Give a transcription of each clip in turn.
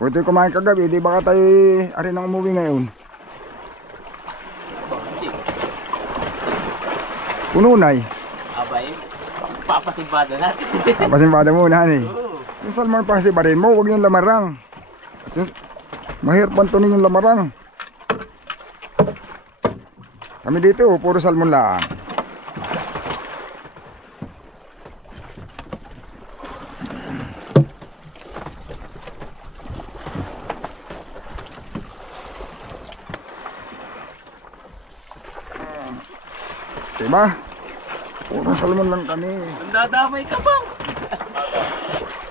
Kung ito'y kumain kagabi, di baka tayo arin ang umuwi ngayon. Pununay. Abay, papasimbada natin. Papasimbada muna eh. Oo. Yung salmon pasibarin mo, huwag yung lamarang. Mahirap tunin yung lamarang. Kami dito, puro salmon lang. Diba? Puro salmon lang kami. Nandadamay ka bang?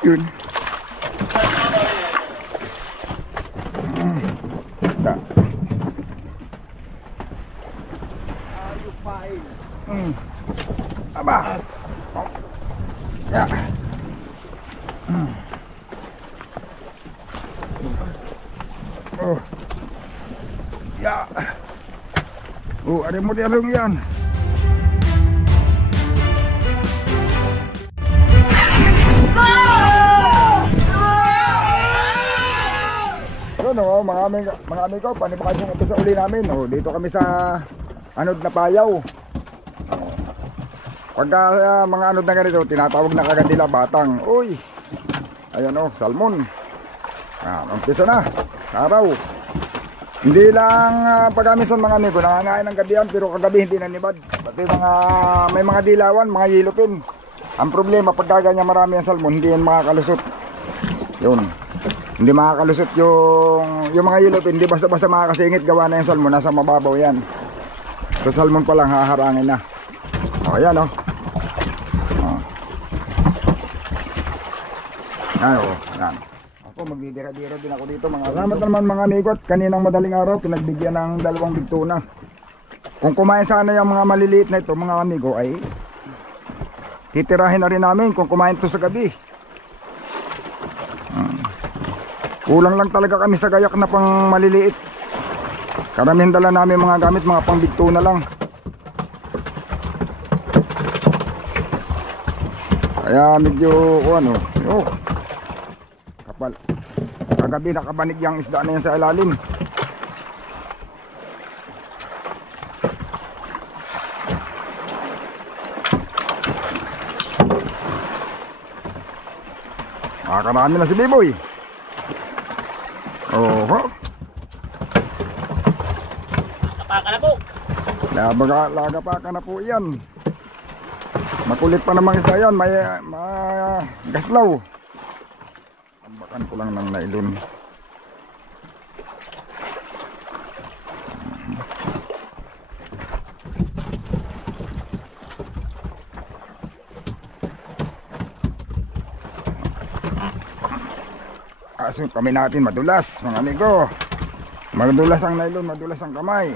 Yun. Da. Ayok pa eh. Aba. Oh. Ya. Oh. Ya. Oh, ada model yan. No, mga amigo, panibakasyon ito sa uli namin. Oh, dito kami sa anod na payaw. Oh. Pagka mga anod na ganito, tinatawag na kagad nila batang. Uy, ayan oh, salmon. Umpisa na, araw. Hindi lang pagkamisan mga amigo, nangangain ng gabi yan, pero kagabi hindi nanibad. Pati may mga dilawan, mga yilupin. Ang problema, pagka ganyan marami ang salmon, hindi yan makakalusot. Yun. Hindi makakalusot yung mga yilupin, hindi basta-basta makakasingit, gawa na yung salmon, nasa mababaw yan. Sa salmon pa lang, haharangin na. O, ayan o. Ayan o, ayan. Ako, magbibira-bira din ako dito mga. Salamat naman mga amigo, at kaninang madaling araw, pinagbigyan ng 2 big tuna. Kung kumain sana yung mga maliliit na ito, mga amigo, ay titirahin na rin namin kung kumain ito sa gabi. Kulang lang talaga kami sa gayak na pang maliliit. Karamihan dala namin mga gamit, mga pang big tuna lang. Kaya medyo kapal. Kagabi nakabanig yung isda na yan sa ilalim. Karami na si Biboy. Oho. Napaka na po. Lagapaka na po yan. Makulit pa namang isda yan. May gaslaw. Tambakan ko lang ng nailon. Kaso kami natin madulas mga amigo. Madulas ang nylon, madulas ang kamay.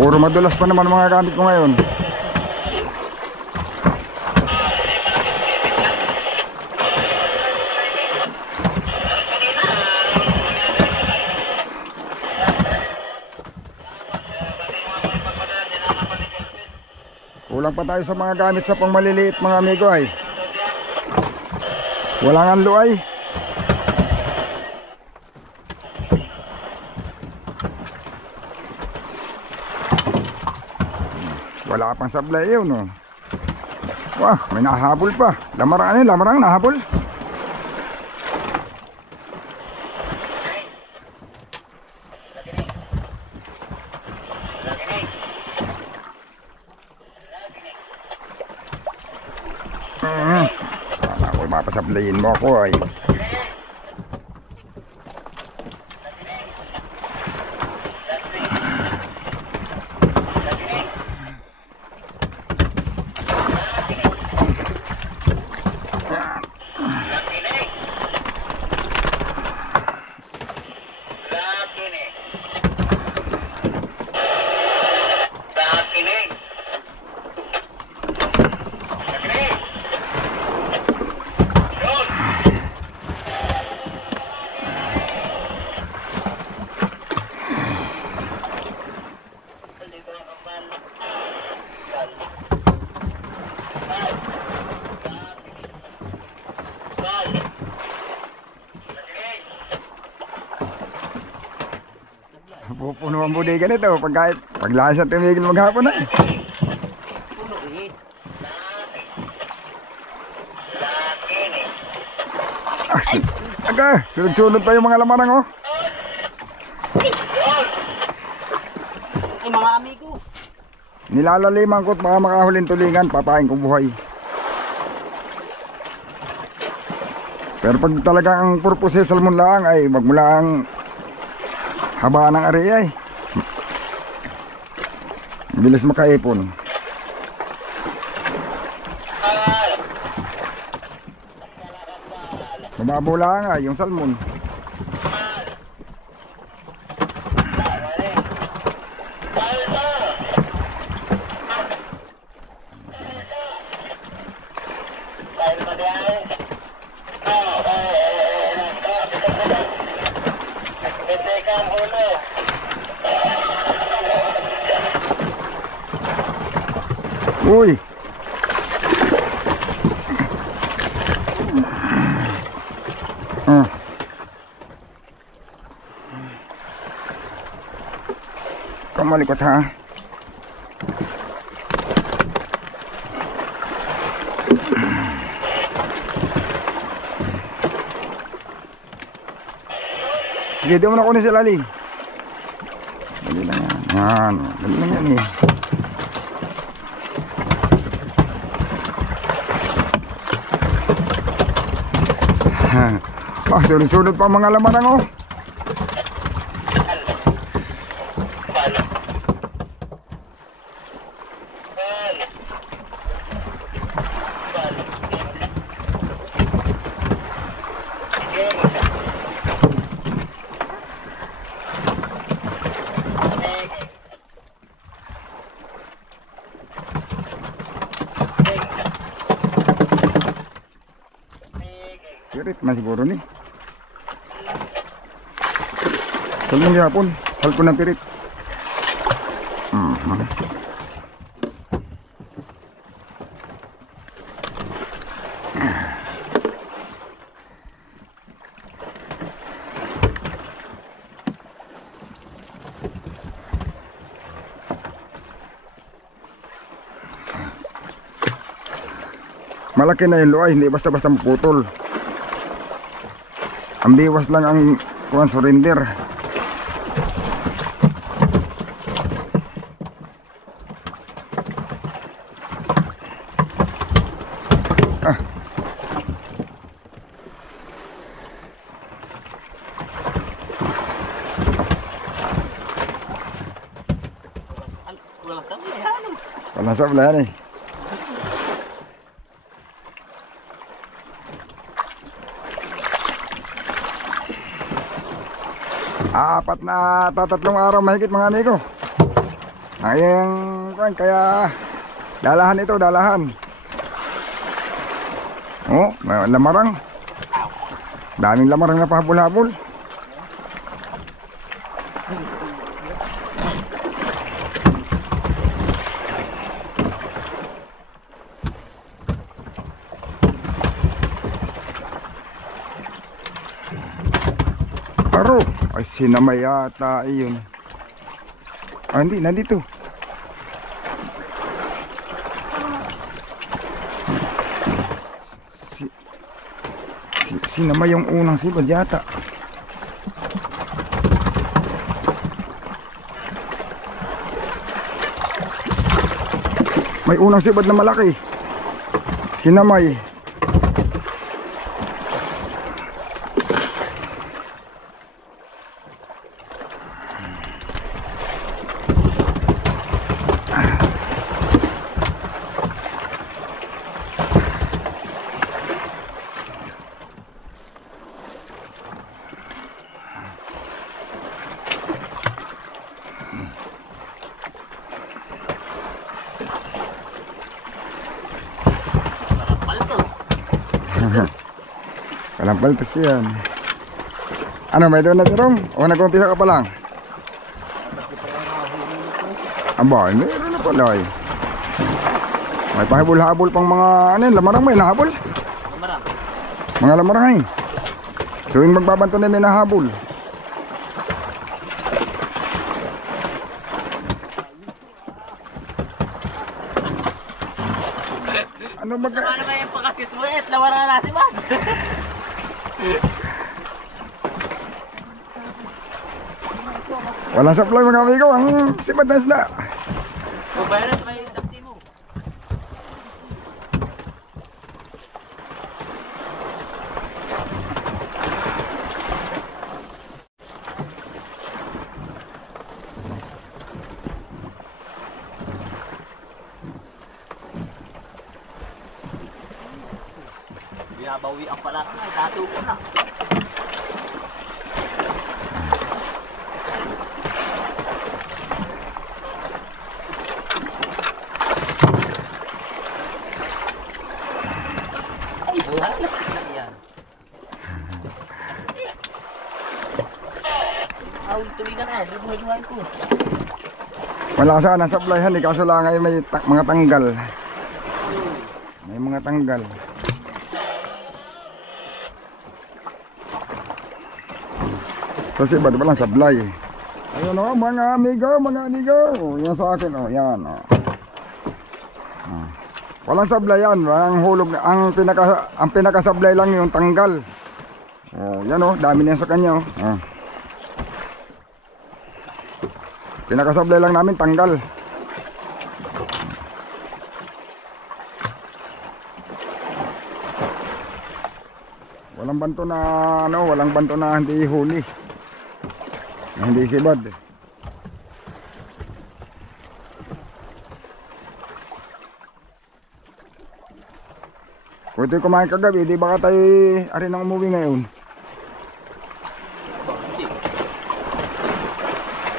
Puro madulas pa naman mga gamit ko ngayon. Kulang pa tayo sa mga gamit sa pang maliliit mga amigo ay. Walang anlo ay. Wala pang sablay yun, no? Wah, may nahabol pa. Lamarang lamarang nahabol. Wala ko, mapasablayin mo ako ay. Pupuno ang bodega nito pag lahat sa tumigil maghapon na eh. Puno eh. Aga, sunod-sunod pa yung mga lamarang oh. Ay mga amigo. Nilalaliman ko at baka makahulin tulingan, papain ko buhay. Pero pag talagang ang purpose sa salmon lang ay wag mo lang habaan ng area eh. Bilis makaipon. Mababaw lang nga yung salmon. Uy. Kamalikot ha. Sige, di mo na kunin sa lalim. Dali lang yan. Yan. Dali lang yan eh. Sunod-sunod pa mga lamarang oh. Pirit na siguro ni. Salmon yapon, salpo ng pirit. Malaki na yung luay, hindi basta-basta maputol. Ang biwas lang ang surrender. Walang sablay halos. Walang sablayan eh. Apat na tatlong araw mahigit mga amigo. Ang kaya dalahan ito, dalahan. Oh, may lamarang. Daming lamarang na pahabol-habol. Ay, sinamay yata. Ayun. Ah, hindi. Nandito. Sinamay yung unang sibad yata. May unang sibad na malaki. Sinamay. Paltos. Walang paltas yan. Ano, may doon na tirong? O nag-umpisa ka pa lang? Aba, meron na pala eh. May pahabol-habol pang mga, ano yun, lamarang may nahabol? Marami. Mga lamarang eh. Tuwing magbabanto na may nahabol. Ano ba Sama naman yung pangkasis mo eh. Lawara na si Mag. Walang supply mga amigo, ang sibad na isda. Mabayara sa may taxi mo. Binabawi ang pala. Ay, tato ko na. Ay, buhay na yan. Aw, tuloy na. Buhay ko. Malasa na supply han, kaso lang ngayon may mga tanggal. May mga tanggal. So sibad walang supply. Ayun o mga amigo, yan sa akin o, yan o. Walang supply yan, walang hulog, ang pinaka-supply lang yung tanggal. Oh, yan o, dami na yan sa kanya o. Pinaka-supply lang namin tanggal. Walang banto na ano, walang banto na hindi huli. Hindi sibad. Kung ito'y kumain kagabi, di baka tayo arin ang umuwi ngayon.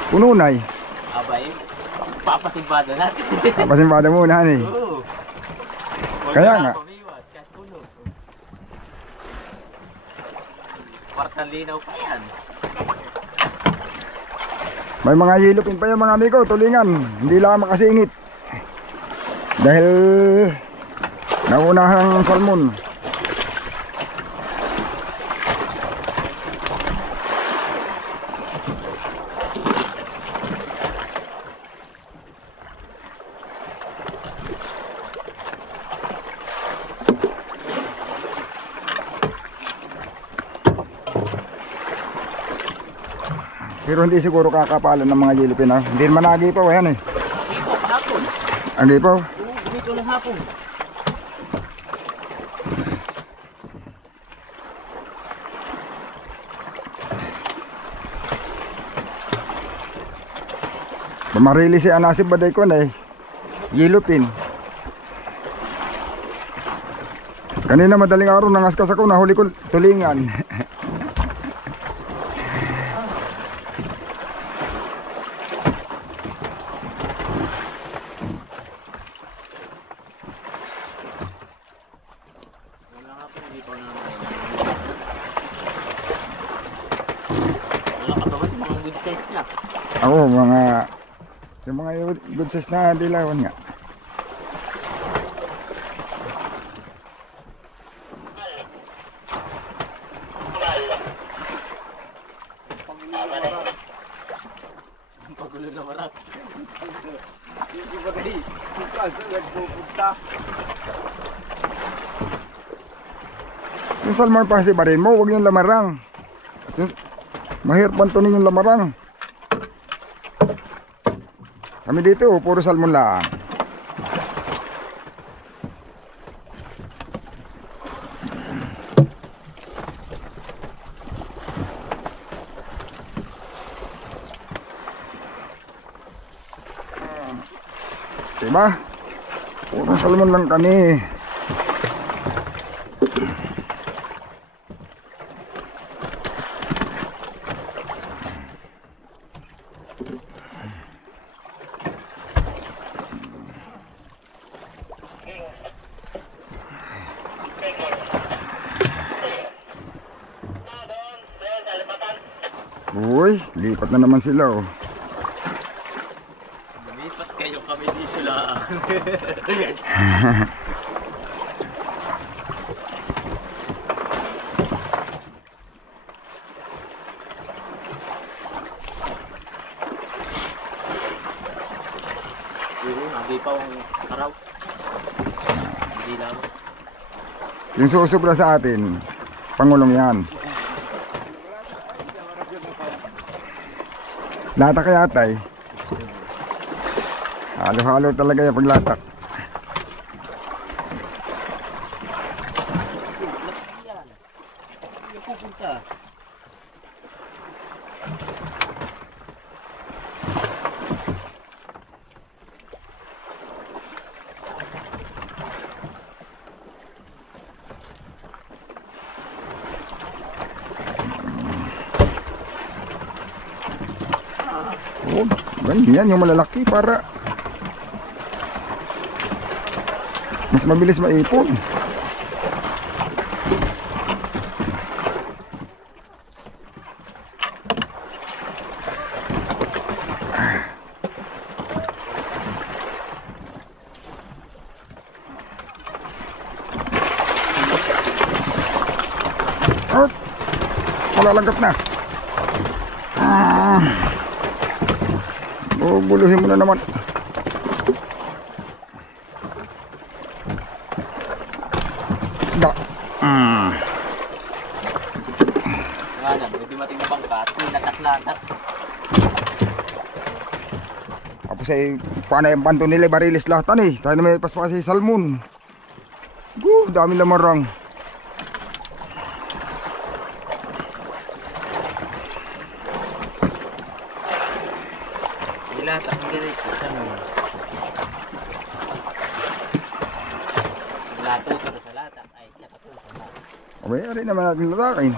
Puno na eh. Abay, papasimbado natin. Papasimbada muna han eh. Oo. Kaya nga. Pumiwas, kahit puno. Kwartang linaw pa yan. May mga yilupin pa yung mga amigo, tulingan. Hindi lang makasingit. Dahil naunahang salmon. Pero hindi siguro kakapalan ng mga yellow pin. Hindi naman nagipaw yan eh. Ipo, kahapon. Agipaw. Oo, gumito ng hapon. Bumarili si Anasib Baday ko na eh. Yellow pin. Kanina madaling araw nangaskas ako, nahuli ko tulingan. Wala hapon, hindi pa naman. Wala katawan, mga good size na. Ako, yung mga good size na dilawan nga. Iba gani. Kaso nagpupunta. Yung salmon pa kasi barin mo, huwag yung lamarang. Mahirap pantunin yung lamarang. Kami dito, puro salmon lang. Diba? Puro salmon lang kami. Uy, lipat na naman sila oh. Lumipat kayo kami dito lang. Hindi pa ang araw. Hindi lang. Yung susubra sa atin, pangulong yan. Latak kaya tay. Halo-halo talaga yung paglatak. Yung pupunta. Oh, ganyan yung malalaki para mas mabilis maipon. Oh, malalagap na. Buluhin mo na naman. Da. Nga lang, pwede mating na bangkat. Latak-latak. Tapos ay paano yung panto nila barilis lahatan eh. Tayo na may paspa kasi salmon. Dami lamarang. Latak ng ganito. Ano? Latuto na sa latak. Ay, nakatuto na. Okay, aray naman natin latakin.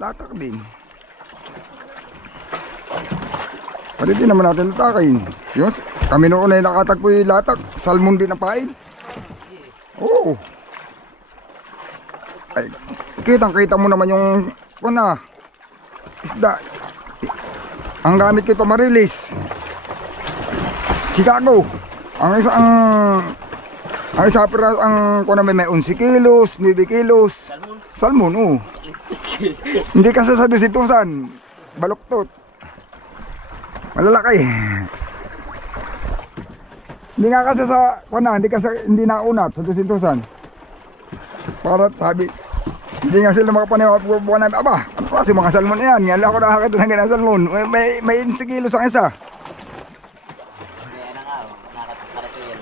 Latak din. Pwede din naman natin latakin. Yung, kami noon ay nakatagpo yung latak. Salmon din ang pain. Oo. Ay, kitang-kita mo naman yung isda. Ang gamit kay pamarilis Chicago. Ang isa piraso ang may 11 kilos, 9 kilos. Salmon, oh. Hindi kasi sa dositusan. Baluktot. Malalaki. Hindi nga kasi sa hindi naunat sa dositusan. Para sabi hindi nga sila makapaniwala namin. Aba, ano kasi mga salmon yan? Nga lang ako nakakita ng ganang salmon. May 11 kilos ang isa. Kaya na nga, nakakarato yan.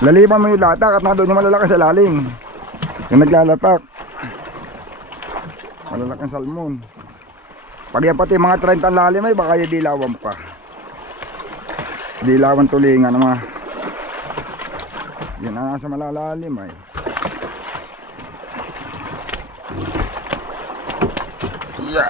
Lalipan mo yung latak at nandun yung malalaki sa lalim. Yung naglalatak. Malalaking salmon. Pag yan pati mga 30 ang lalim ay baka yung dilawan pa. Dilawan tulingan mga. Yan ang nasa malalalim ay. Yeah.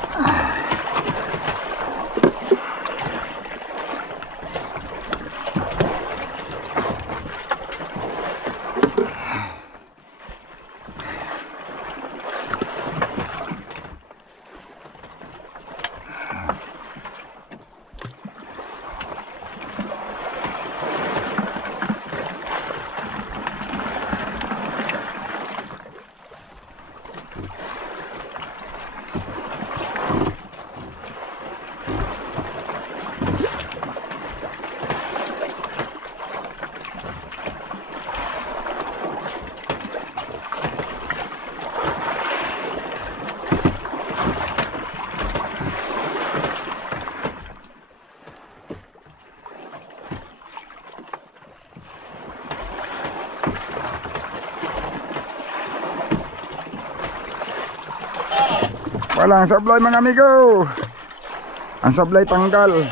Walang sablay mga amigo. Ang sablay tanggal.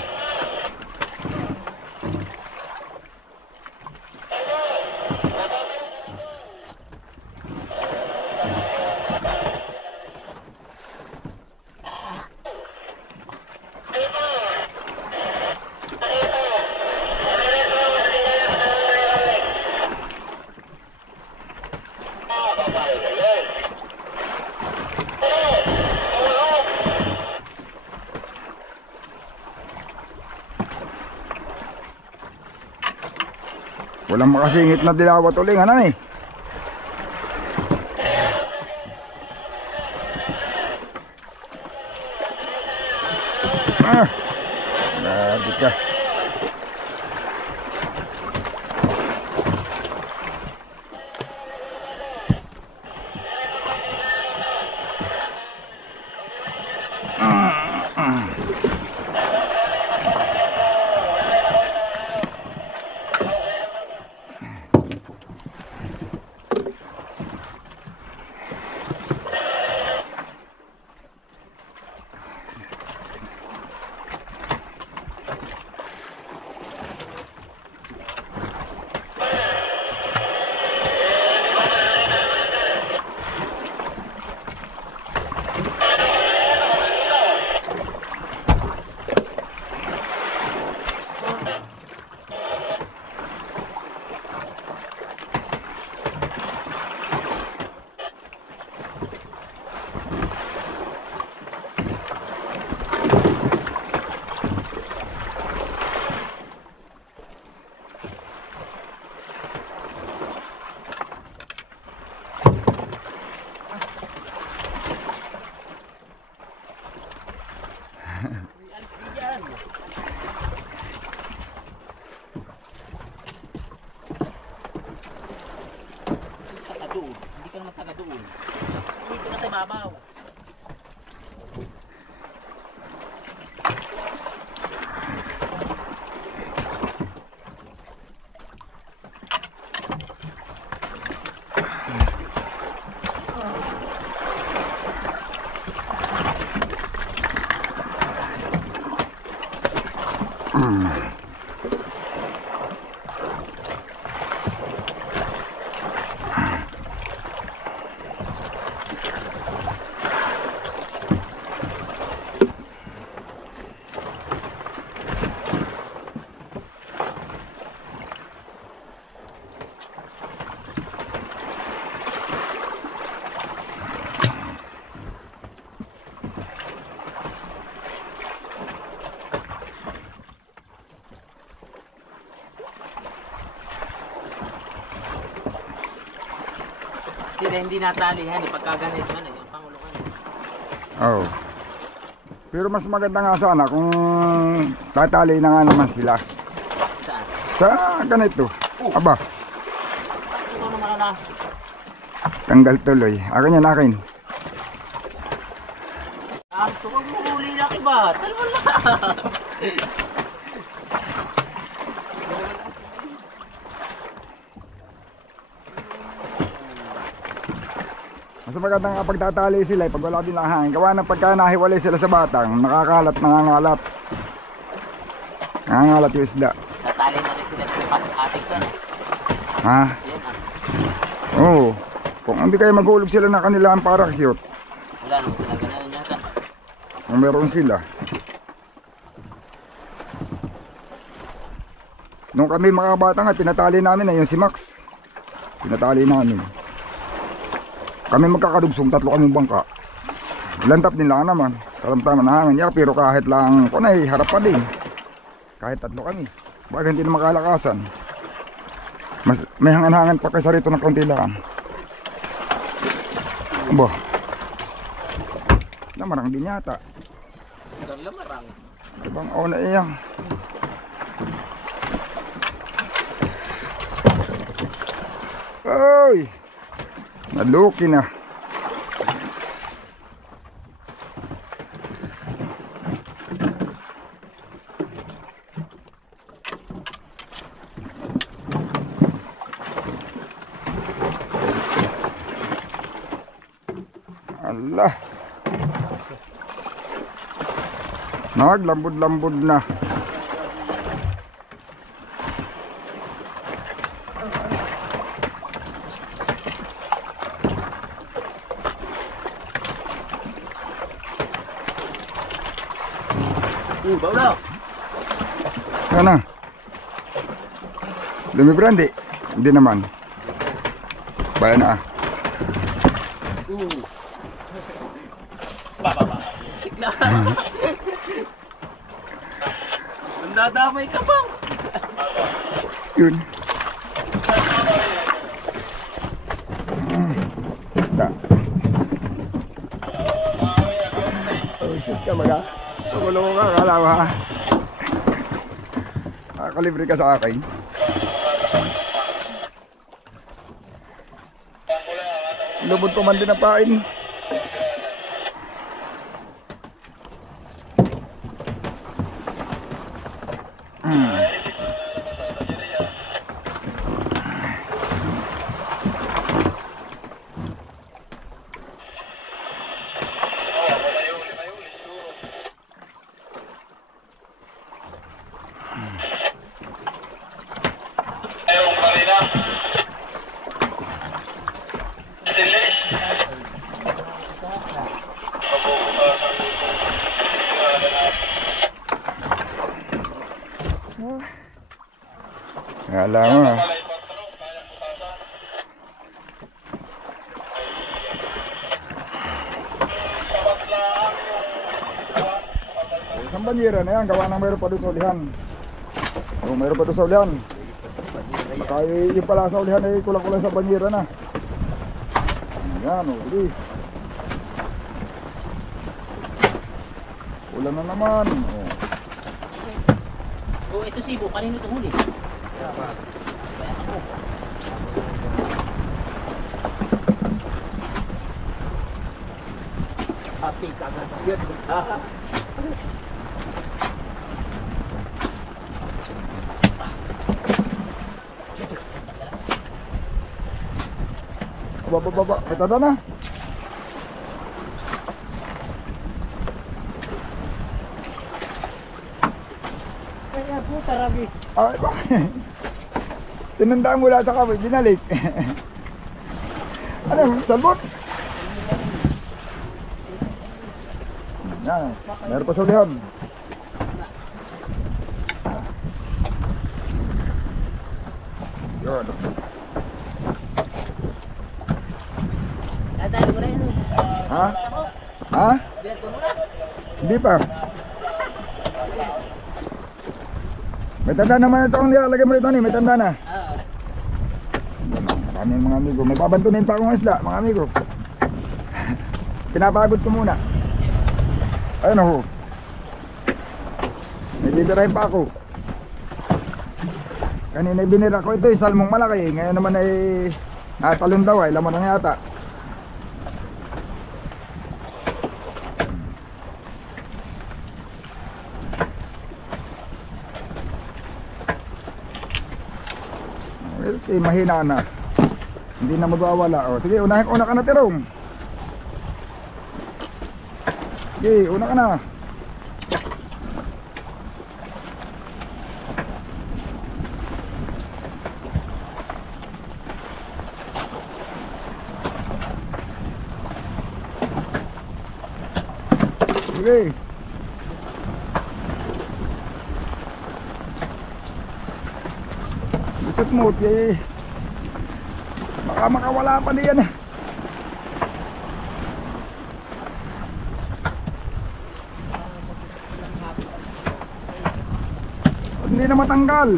Walang makasingit na dilawat uling, ano eh. Grabe ka. Alis ka dyan. Taga doon. Hindi ka naman taga doon. Dito ka sa babaw. Sila hindi natalihan, pagkaganit man ay ang pangulukan. Oh. Pero mas maganda nga sana kung tatali na nga naman sila. Saan? Sa ganito. Aba, Ito naman malalas. tanggal tuloy. Akin yan, akin. Tukog mo huli na iba. Talman lang. Mas maganda nga pagtatali sila pag wala din lang hangin. Gawa ng pagka nahiwalay sila sa batang, nakakalat, nangangalat. Nangangalat yung isda. Tatali na rin sila sa ating to. Ha? Yan ah. Oo. Kung hindi kayo maghulog sila na kanilang paraksiyot, Wala naman sila ganun yata. kung meron sila. Nung kami mga bata nga, pinatali namin na yung si Max. Pinatali namin. Kami magkakadugsong, tatlo kaming bangka. Lantap nila naman. Kalamtaman na hangin niya, pero kahit lang kunay, harap pa din. Kahit tatlo kami. Bakit hindi na makalakasan. Mas, may hangin-hangin pa kaysa rito ng konti lang. Aba. Namarang din yata. Hanggang lamarang. Ibang na iyang. Oy! Naluki na. Allah. Naglambod-lambod na. Bawa na. Ano? Dumi brandy? Hindi naman. Bayan na ah. Ba. Tignan. Nandadamay ka bang? Yun. Da. Sit ka baga. Pagulong ka, kala mo ha. Nakakalibre ka sa akin. Lubod ko man din ang pain. Alam mo ha. Isang banyera na yan, gawa ng mayroon pa doon sa ulihan. O, mayroon pa doon sa ulihan. Baka yung pala sa ulihan ay kulang-kulang sa banyera na. Ayan o, hindi. Ulan na naman. Oh, ito si Ibo, kanino itong huli? Happy kagad yun. Baba, may tada na. Kaya po, taragis. Ay, bakit? Tinandaan mula sa kamay, binalik. Ano, salbot? Yan, meron pa sa ulihan. Yun. Dadalo mo na yun. Ha? Ha? Bilat mo na. Hindi pa. May tanda naman ito ang nilalagay mo rito ni, may tanda na. Maraming mga amigo, may babantunin pa akong isda, mga amigo. Pinapagod ko muna. Ayun ako. May bibirahin pa ako. Kanina binira ko ito, salmong malaki. Ngayon naman ay natalon daw ay lamon na yata. Okay, mahina na. Hindi na magwawala. O, sige, una ka na, Tirong. Sige, una ka na. Sige. Bisot mo, baka makawala pa diyan. Hindi na matanggal.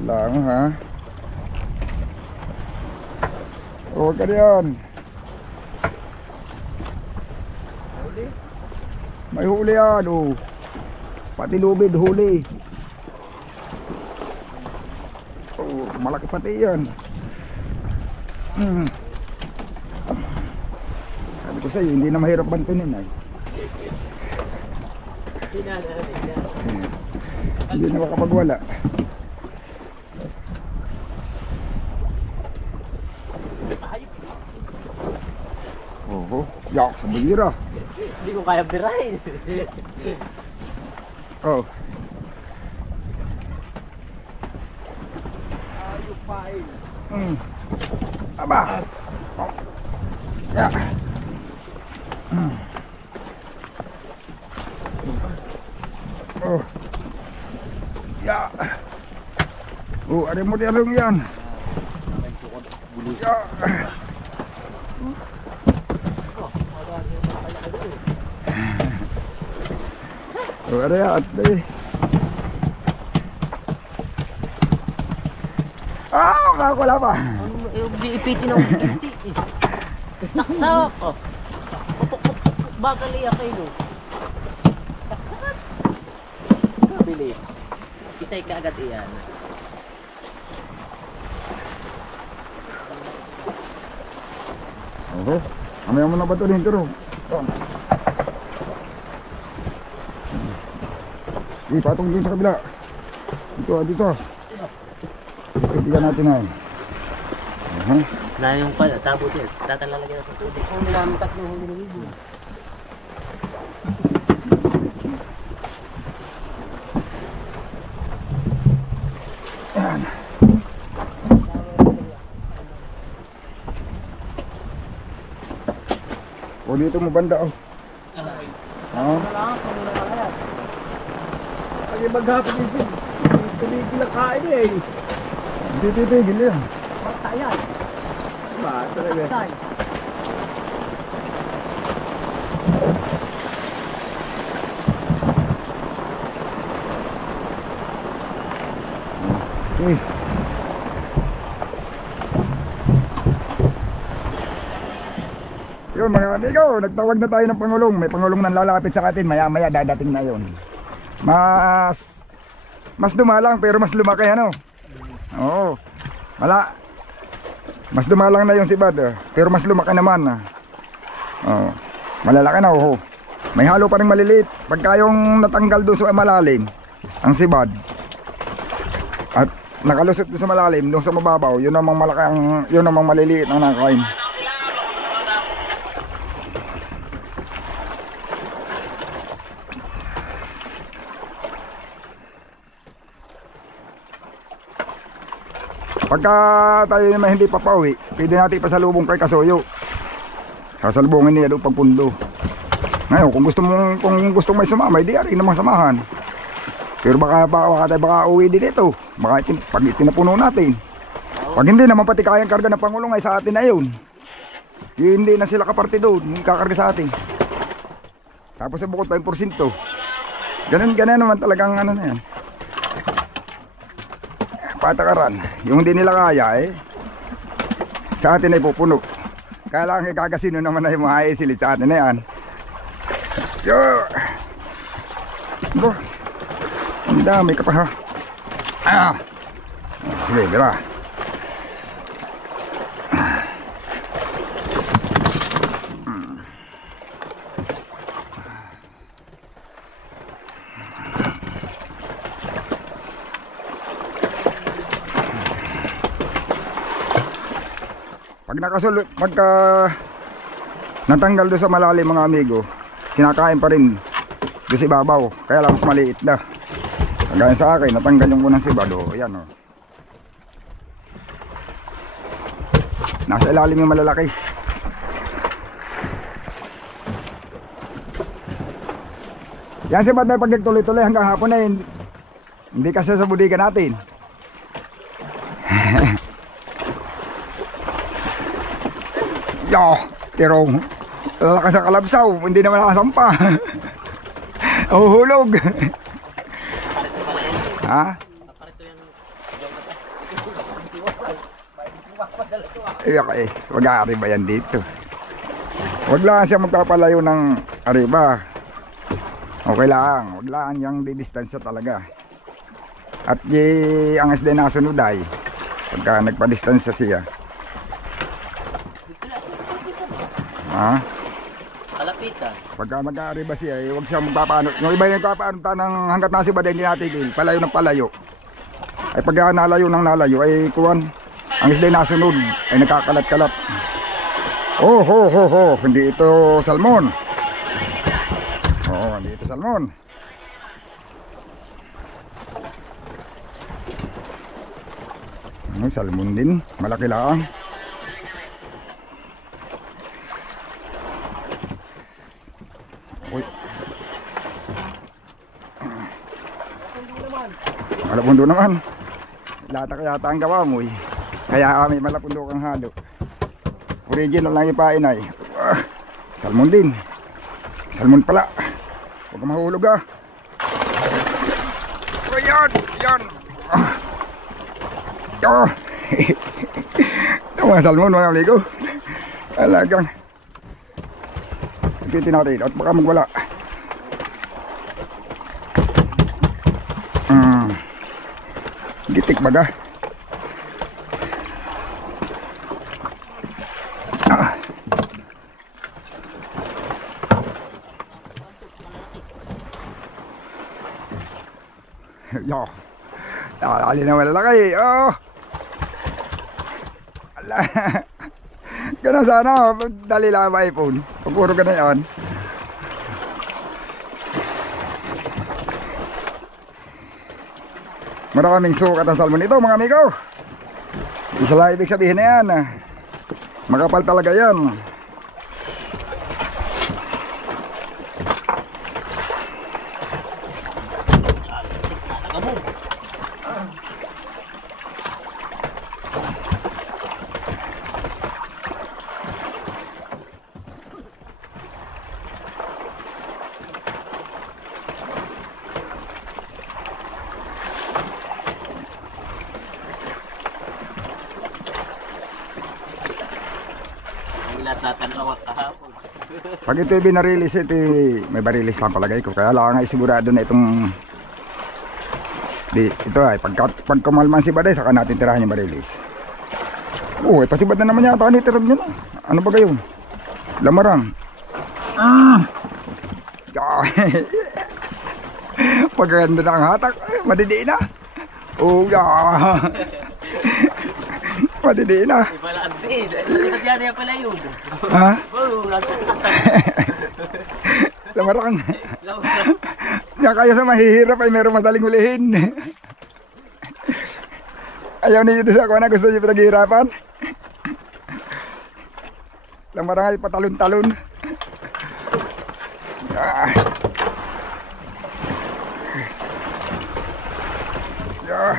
Kala mo ha. Huwag ka diyan. May huli yan oh. Pati lubid huli. Oh. malaki pati yan. Sabi ko sa'yo, hindi na mahirap bantunin ay. Hindi na makapagwala. Oo, yak, sabira. Hindi ko kaya birahin. Oh. Ayok pain. Aba. Oh. Ya. Oh. Ya. Oh, ada model yan. Ya. Oh, ada ya, ada. Ah, wala pa. Di ipitin ng ipiti. Saksak. Oh. Pupuk-pupuk bakal iya kayo. Saksak. Kabili. Isay ka agad iyan. Oho. Mamaya mo na ba ito rin, turo? Oh. Patong din sa kabila. Dito, dito. Tignan natin ay. Na yung pala, tabo din. Tatalalagyan na sa tubig. Kung nilamang tatlong huli ng ibo. Ayan. O dito mo banda oh. Pag maghapon din siya. Tumigil ang kain eh. Hindi titigil yan. Ayan. Ba, talaga. Okay. Yun mga amigo, nagtawag na tayo ng Pangulong. May Pangulong nang lalapit sa atin. Maya maya dadating na yun. Mas dumalang pero mas lumaki ano. Oo. Mas dumalang na yung sibad pero mas lumaki naman. Oo. Malalaki na oh. May halo pa ring maliliit. Pagka yung natanggal doon sa malalim ang sibad at nakalusot doon sa malalim, doon sa mababaw, yun namang malaki yun namang maliliit ang nakakain. Pagka tayo naman hindi pa pauwi, pwede natin ipasalubong kay Kasuyo. Sasalubungin niya doon pagpundo. Ngayon, kung gusto may sumama, hindi rin namang samahan. Pero baka uwi din ito. Baka pag itinapuno natin. Pag hindi naman pati kayang karga ng Pangulong ay sa atin na yun. Hindi na sila kaparte doon, hindi kakarga sa atin. Tapos sa bukod pa yung porsinto. Ganun naman talagang ano na yan. Patakaran. Yung hindi nila kaya sa atin ay pupuno. Kaya lang gagasino naman na yung mga isilit sa atin na yan. Yo! Bo! Ang dami ka pa ha. Ah! Sige, dira. Pagka natanggal doon sa malalim mga amigo, kinakain pa rin doon sa ibabaw, kaya lang mas maliit na. Kagaya sa akin, natanggal yung unang sibado. Ayan o. Nasa ilalim yung malalaki. Yan sibad na pag nagtuloy-tuloy hanggang hapon na hindi kasi sa budigan natin. Yo, tirong lakas ang kalabsaw, hindi naman nakasampa. Uhulog. Ha? Wag-aari ba yan dito? Wag lang siya magpapalayo ng ariba. Okay lang, wag lang yung didistansya talaga. At ang SD na sunod ay Pagka nagpa-distansya siya. Dito na, kalapitan. Ha? Kalapitan. Pagka mag-aariba siya, huwag siya magpapaano. Yung iba yung papaano ng hanggat nasi ba hindi natigil, palayo ng palayo. Ay pagka nalayo ng nalayo, ay kuwan. Ang isda nasunod, ay nagkakalat-kalat. Oh, ho, ho, ho. Hindi ito salmon. Oo, hindi ito salmon. Salmon din, malaki lang. Uy. Malapundo naman. Lata kaya yata ang gawa mo eh. Kaya may malapundo kang halo. Original lang ipain ay. Salmon din. Salmon pala. Huwag ka mahulog ah. Ayan, ayan. Ito mga salmon mga amigo. Talagang ipitin natin at baka magwala. Gitik baga. Yo. Nakakali na malalaki. Oh. Ala. Ganun sana. Dali lang ang iPhone. Pagpuro ka na yan. Maraming sukat ang salmon ito mga amigo. Isa lang ibig sabihin na yan. Makapal talaga yan. Tatanaw kahapon. Pag ito ay binarilis, ito may barilis lang palagay ko. Kaya lang ay sigurado na itong ito ay pag kumalman si Baday, saka natin tirahan yung barilis. Oh, pasibad na naman yata ni tirab niya. Ano ba gayon? Lamarang. Pagkaganda na ang hatak, madidi na. Oh, yeah. Madidi na. Wala ang din. Kasi madyan yan pala yun. Ha? Oo, Lamarang. Yan kaya sa mahihirap ay meron madaling hulihin. Ayaw niyo doon sa ako na gusto niyo pinaghihirapan. Lamarang ay patalon-talon. Yeah. Yeah.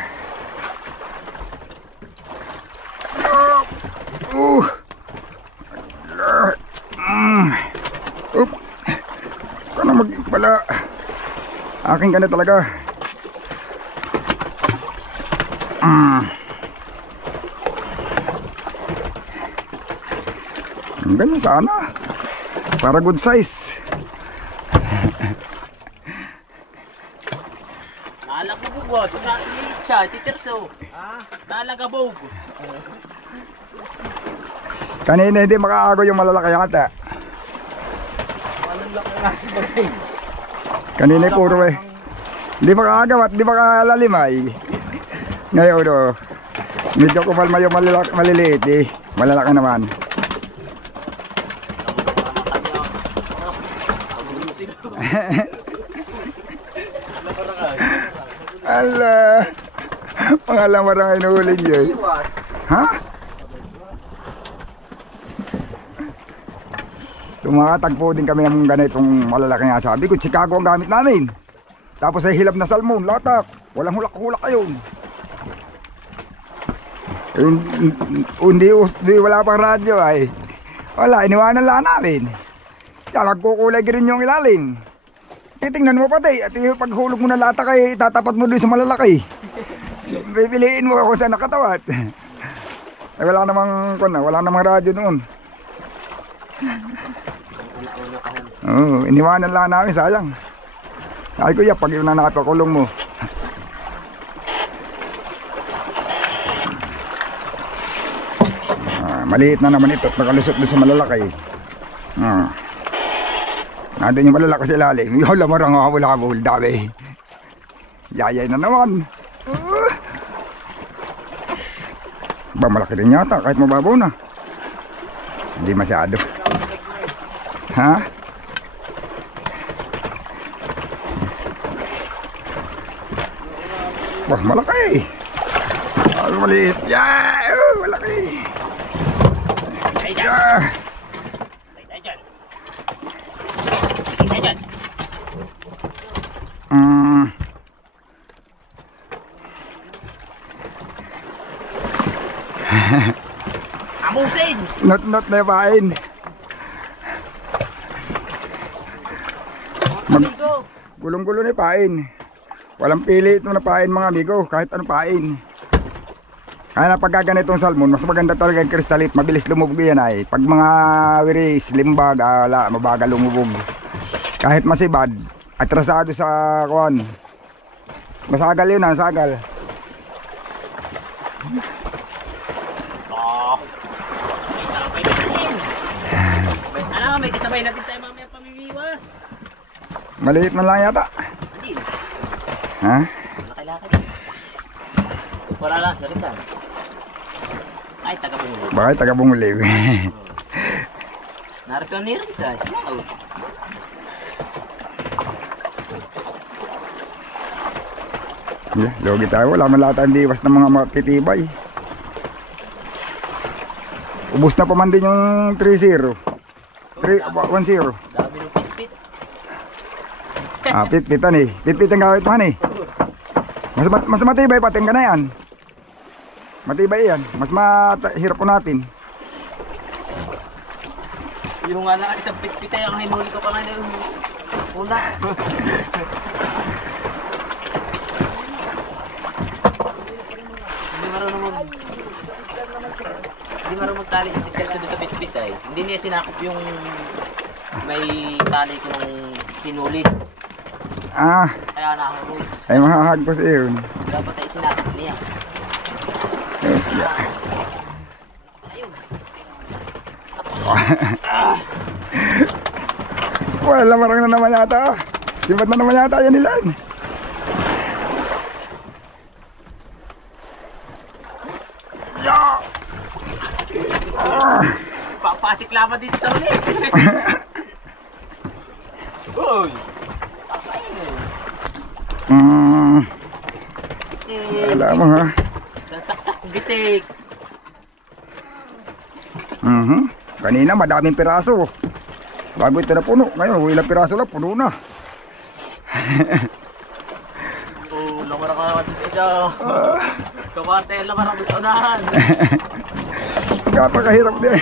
Kano magpala. Akin ka na talaga. Ganyan sana. Para good size. Nalagabog. Siya, titirso. Nalagabog. Kanina hindi makaago yung malalaki yata. Walang laki nga si Bagay. Kanina puro eh. Hindi makaaga at hindi makalalim ay. Ngayon o. Medyo kumalma yung maliliit eh. Malalaki naman. Ala. Pangalang marang inuhuli niyo eh. Ha? Tumakatagpo din kami ng ganitong malalaking asabi ko. Chicago ang gamit namin. Tapos ay hilab na salmon, latak. Walang hulak-hulak ayun. Hindi wala pang radyo ay. Wala, iniwanan lang namin. Kaya nagkukulay rin yung ilalim. Titingnan mo pati. At yung paghulog mo ng latak ay tatapat mo doon sa malalaki. Pipiliin mo ako sa nakatawat. Ay wala namang radyo noon. Oo, iniwanan lang namin, sayang. Ay kuya, pag yun na nakapakulong mo. Maliit na naman ito at nakalusot doon sa malalaki. Nandun yung malalaki sa ilalim. Yung lamarang habol-habol, dami. Yayay na naman. Ba, malaki rin yata kahit mababaw na. Hindi masyado. Ha? Wah, malaki. Maliit. Yeah! Malaki. Yeah! Amusin! Not na pain. Gulong-gulo na pain. Walang pili ito na pain mga amigo. Kahit anong pain. Kaya na pagka ganitong salmon, mas maganda talaga ang kristalit. Mabilis lumubog yan ay. Pag mga wiris, limbag, mabagal lumubog. Kahit masibad, atrasado sa kuwan. Masagal yun ha, sagal. May kasabay natin tayo mamaya pamimiwas. Maliit man lang yata. Hindi. Ha? Laki-laki. Wala lang, sarisan. Ay, taga-bungulib. Bakit taga-bungulib? Narito ni Risa, sinaw. Yeah, logi tayo. Wala man lahat ang diwas ng mga matitibay. Ubus na pa man din yung 3-0. 1-0. Dami ng pit-pit. Pit-pitan eh. Pit-pit ang gawit man eh. Mas matibay pating ka na yan. Matibay yan. Mas mahirap po natin. Yung nga lang isang pit-pit ay ang hinuli ko pa nga na yung una. Hindi marunong magtali si teacher doon sa pit-pit ay. Hindi niya sinakop yung may tali ko ng sinulid. Kaya nahulog. Ay mahahagpos yun. Dapat ay sinakop niya. Ayun. Wala, marang na naman yata. Sibat na naman yata yan nila. Papasik laban dito sa ulit. Uy! Wala mo ha. Saksak bitik. Kanina madaming piraso. Bago ito na puno. Ngayon ilang piraso lang puno na. Lamarang ka naman sa isa. Kamante, lamarang sa unahan. Kapakahirap din.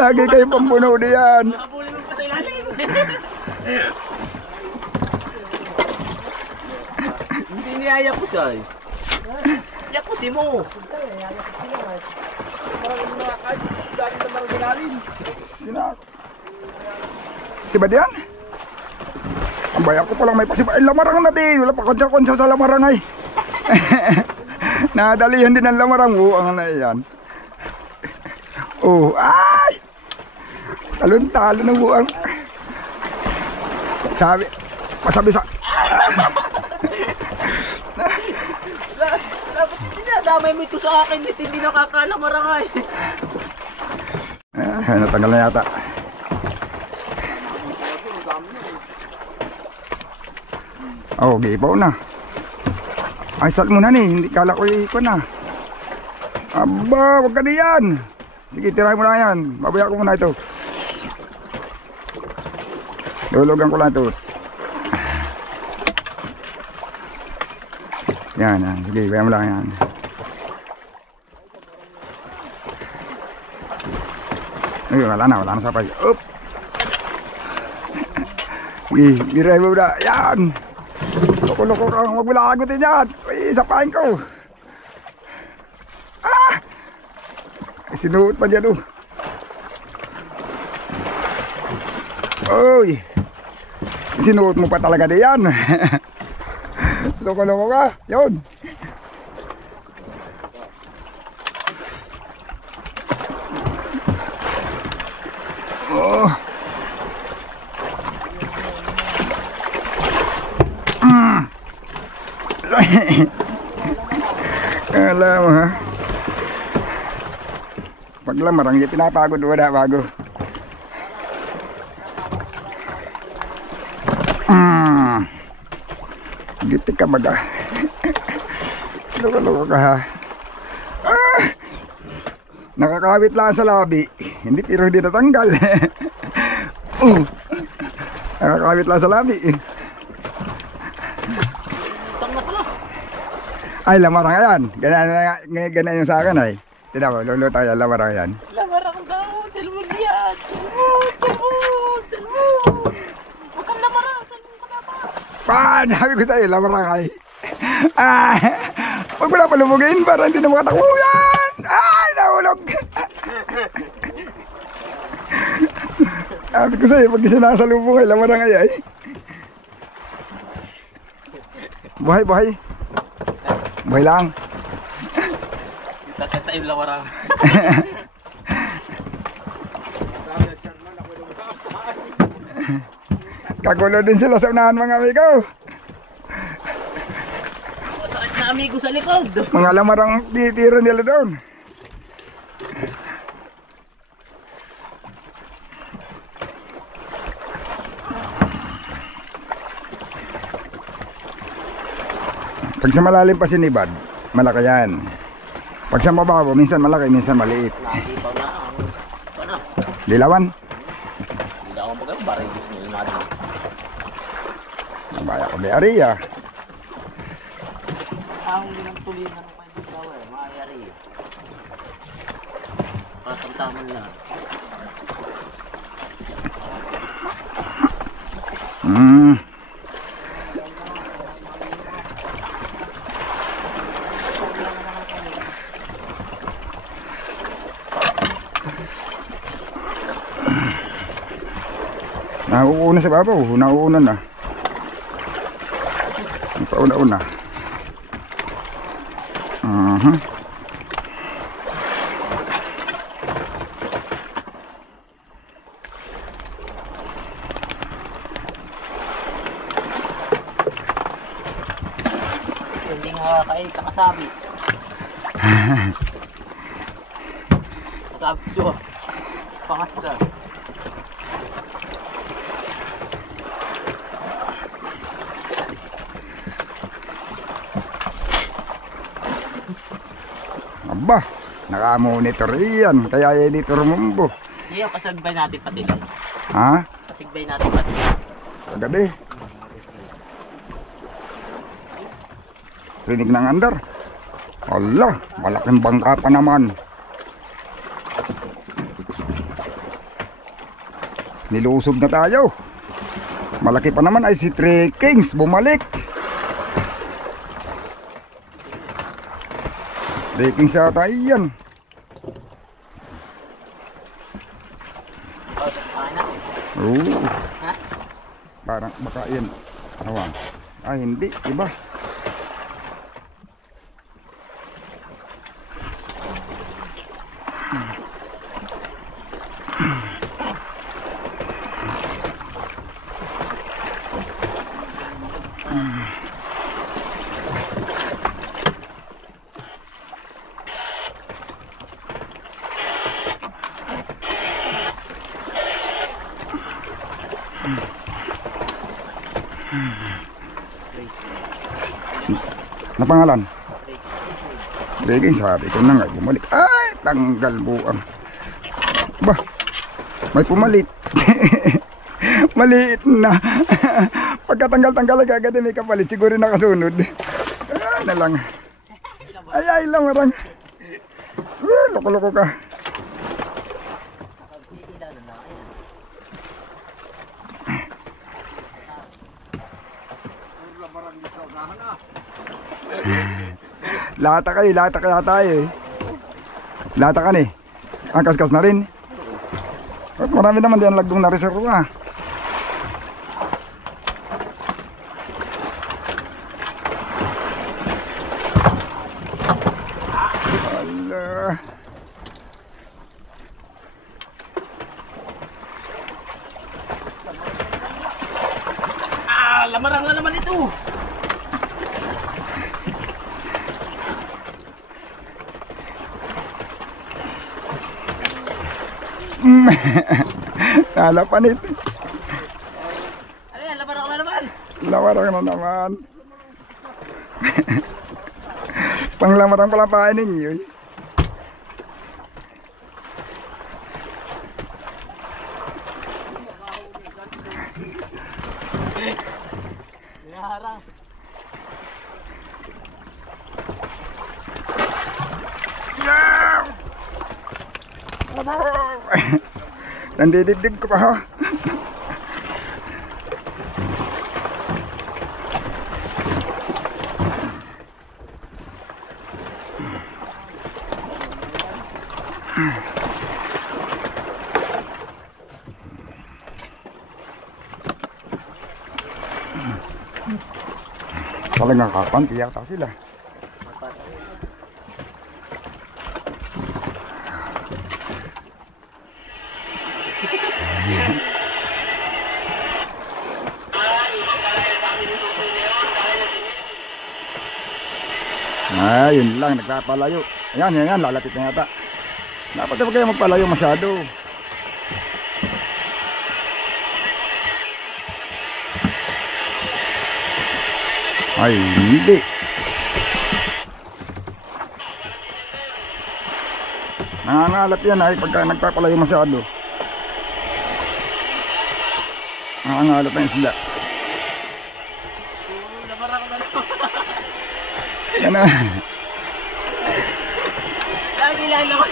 Lagi kayo pambuno diyan. Habulin mo pa sa ilalim. Hindi niyaya ko siya eh. Yakusin mo. Si Badian? Ang bayan ko palang may pasipa. Ay, lamarang natin. Wala pa konsa-konsa sa lamarang ay. Nadalihan din ang lamarang. Ang na yan. Oh, ay! Talon-talon ng buang. Sabi, masabi sa... Dapat hindi na damay mo ito sa akin. Hindi nakakalamarang ay. Natanggal na yata. Oh, gipaw na. Ay, salmon na ni. Hindi kala ko ikon na. Aba, wag ka diyan. Sige, tirahin mo na yan. Babaya ko muna ito. Lulugan ko lang ito. Yan, yan. Sige, kaya mo lang yan. Ay, wala na sapay. Up! Sige, giray mo na. Yan! Loko-loko kang huwag mo lagutin yan. Uy, sapahin ko. Ay, sinuot pa dyan, oh. Uy! Sinuot mo pa talaga diyan. Loko-loko ka. Yun. Alam mo ha. Pag lamarang yung pinapagod wala bago. Gitik ka baga. Loko-loko ka ha. Nakakawit lang sa labi. Hindi pero hindi natanggal. Nakakawit lang sa labi. Ay, lamarang yan. Ganyan yung sa akin ay. Tignan mo, luluto yan, lamarang yan. Lamarang daw, salmon yan. Salmon. Huwag kang lamarang, salmon ka dapat. Sabi ko sa'yo, lamarang ay. Huwag mo na palumugin para hindi na makatakbo yan. Ay, nahulog. Sabi ko sa'yo, pag sinasalubong ay lamarang ay. Buhay. Buhay lang. Kita yung lamarang. Kagulo din sila sa unahan mga amigo. Masakit na amigo sa likod. Mga lamarang titira nila doon. Pag sa malalim pa sinibad, malaki yan. Pag sa mababaw, minsan malaki, minsan maliit. Lagi pa na. Ano? Dilawan. Dilawan pa kayo, baril gusto nyo natin. Nabaya ko may ariya. Ang ginang tulingan ng kayo daw eh, maayari eh. Patamtaman lang. Nauuna sa babaw, nauuna na. Pauna-una. Hindi nga kain kakasabi. Kasabi siya. Pangastas. Aba, nakamonitor iyan. Kaya editor mumbo. Iya, kasagbay natin pati lang. Ha? Kasagbay natin pati lang. Kagabi. Rinig ng andar. Allah, malaking bangka pa naman. Nilusog na tayo. Malaki pa naman ay si Three Kings bumalik. Three Kings sa tayo yan. Kain na. Oo. Ha? Parang baka yan. Awang. Ay hindi, iba. Na pangalan? Begin sabi ko na nga bumalik. Ay, tanggal buang. Ba, may pumalit. Maliit na. Pagkatanggal-tanggal agad may kapalit. Siguro nakasunod. Ay, na lang. Ay, lamarang. Loko-loko ka. Lata kaya tayo eh. Lata ka ni. Ang kaskas na rin. At marami naman diyan lagdong na reserva. Allah. Lamarang na naman ito. Nalapanit. Ano yan, laban ako na naman. Lamarang na naman. Panglamarang pala pain ninyo. Naharang. Yeah! Nandidibdib ko pa ha. Talagang kapan, tiyak ta sila. Yun lang, nagpapalayo. Ayan, lalapit na yata. Dapat na kayo magpalayo masyado. Ay, hindi. Nangangalat yan ay pagka nagpapalayo masyado. Nangangalat ang isda. Laban ako na naman. Yan na. Lagi lang naman.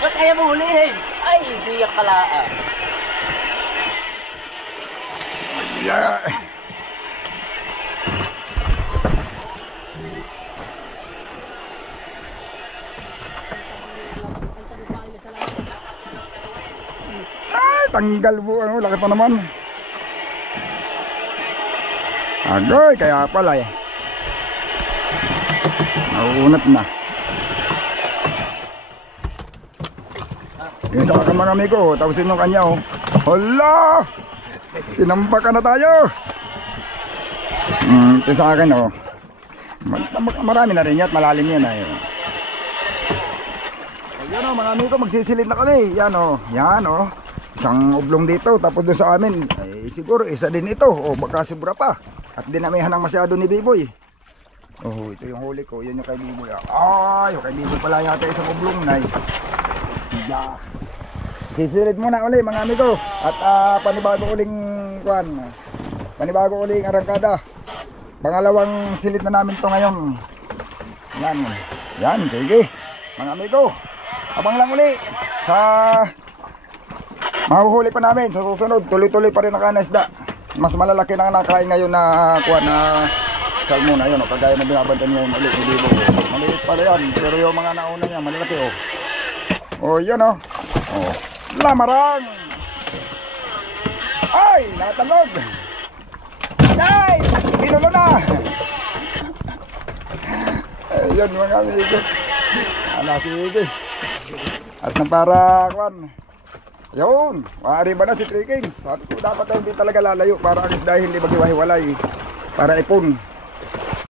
Ba't ayaw mo hulihin? Ay, hindi ka kalaan. Yeah. Ay, tanggal po. Ano, laki pa naman. Agoy, kaya pala eh. Nauunat na. Yung sa mga amigo, tapos yung kanya oh. Hala! Tinambakan na tayo. Ito sa akin oh. Marami na rin yan at malalim yan ay. Ayan oh, mga amigo, magsisilid na kami. Yan oh, yan oh. Isang oblong dito, tapos doon sa amin eh, siguro isa din ito o baka sobra pa. At dinamihan ng masyado ni Biboy. Oh, ito yung huli ko, yun yung kay Biboy. Ay, yung kay Biboy pala yata isang oblong na eh. Yeah. Sisilid muna uli mga amigo. At panibago uling kwan. Panibago uling arangkada. Pangalawang silid na namin to ngayon. Yan. Yan, sige. Mga amigo, abang lang uli sa mahuhuli pa namin sa susunod. Tuloy-tuloy pa rin nakanisda. Mas malalaki na nakain ngayon na kuha na salmon na yun. O, kagaya na binabantan niya yung maliit ni Bibo. Maliit pala yan. Pero yung mga nauna niya malalaki o. O yan o. O. Lamarang. Ay! Nakatalog. Ay! Pinulo na. Ayun mga amigo. Ala sige. At na para kuhan. Yun, maaari ba na si 3 Kings? Sabi ko dapat ay hindi talaga lalayo para ang isda hindi maghiwa-hiwalay para ipon.